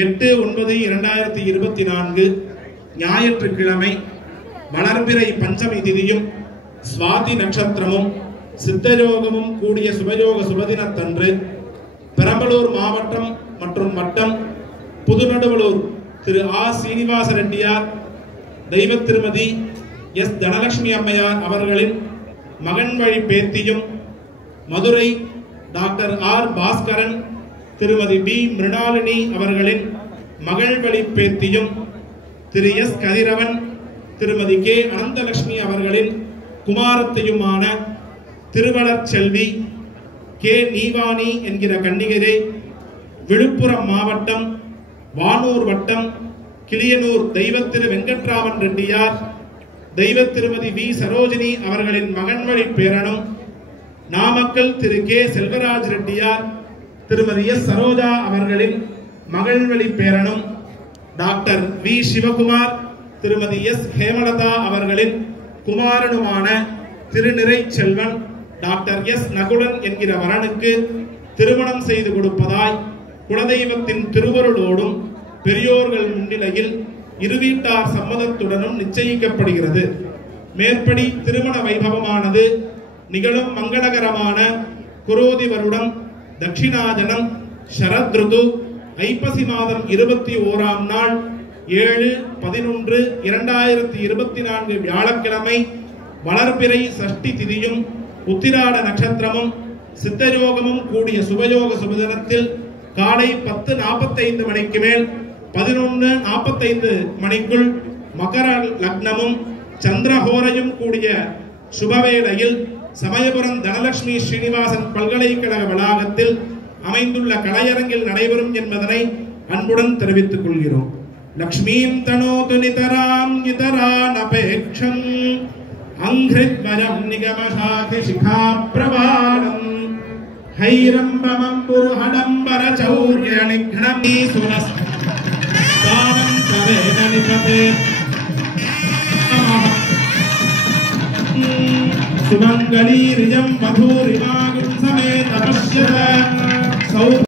8/9/2024 ஞாயிற்றுக்கிழமை வளர்பிறை பஞ்சமி திதியும் சுவாதி நட்சத்திரமும் சித்தயோகமும் கூடிய சுபயோக சுபதினத்தன்று பெரம்பலூர் மாவட்டம் மற்றும் வட்டம் புதுநடுவலூர் திரு ஆ சீனிவாச ரெட்டியார் தெய்வ திருமதி எஸ் தனலட்சுமி அம்மையார் அவர்களின் மகன் வழி பேத்தியும் மதுரை டாக்டர் ஆர் பாஸ்கரன் திருமதி பி மிருணாலினி அவர்களின் மகள் வழி பேத்தியும் திரு எஸ் கதிரவன் திருமதி கே அனந்தலட்சுமி அவர்களின் குமாரத்தையுமான திருவளர் செல்வி கே நீவானி என்கிற கன்னிகரை விழுப்புரம் மாவட்டம் வானூர் வட்டம் கிளியனூர் தெய்வ திரு வெங்கட்ராமன் ரெட்டியார் தெய்வ திருமதி வி சரோஜினி அவர்களின் மகன் வழி பேரனும் நாமக்கல் திரு கே செல்வராஜ் ரெட்டியார் திருமதி எஸ் சரோஜா அவர்களின் மகள் வழி பேரனும் டாக்டர் வி சிவகுமார் திருமதி எஸ் ஹேமலதா அவர்களின் குமாரனுமான திருநிறை செல்வன் டாக்டர் எஸ் நகுலன் என்கிற வரனுக்கு திருமணம் செய்து கொடுப்பதாய் குலதெய்வத்தின் திருவருளோடும் பெரியோர்கள் முன்னிலையில் இருவீட்டார் சம்மதத்துடனும் நிச்சயிக்கப்படுகிறது. மேற்படி திருமண வைபவமானது நிகழும் மங்களகரமான குரோதி வருடம் தட்சிணாஜனம் சரத்ருது ஐப்பசி மாதம் 21ஆம் நாள் 7/11/2024 வியாழக்கிழமை வளர்பிறை சஷ்டி திதியும் உத்திராட நட்சத்திரமும் சித்தயோகமும் கூடிய சுபயோக சுபதினத்தில் காலை 10:45 மணிக்கு மேல் 11:45 மணிக்குள் மகர லக்னமும் சந்திரஹோரையும் கூடிய சுபவேளையில் சமயபுரம் தனலட்சுமி ஸ்ரீனிவாசன் பல்கலைக்கழக வளாகத்தில் அமைந்துள்ள கலையரங்கில் நடைபெறும் என்பதனை அன்புடன் தெரிவித்துக் கொள்கிறோம். லக்ஷ்மீம் தனோது நிதராம் நிதரான் அபேக்ஷம் அங்கிருத்வரம் நிகமஹாதி சிகா பிரவாணம் ஹைரம்பமம் புருஹடம்பர சௌர்ய நிக்னமீ சுனஸ் தானம் சவேன நிபதே சுமங்கலீரியம் மధుரிமாகும் சமேத பஷ்யத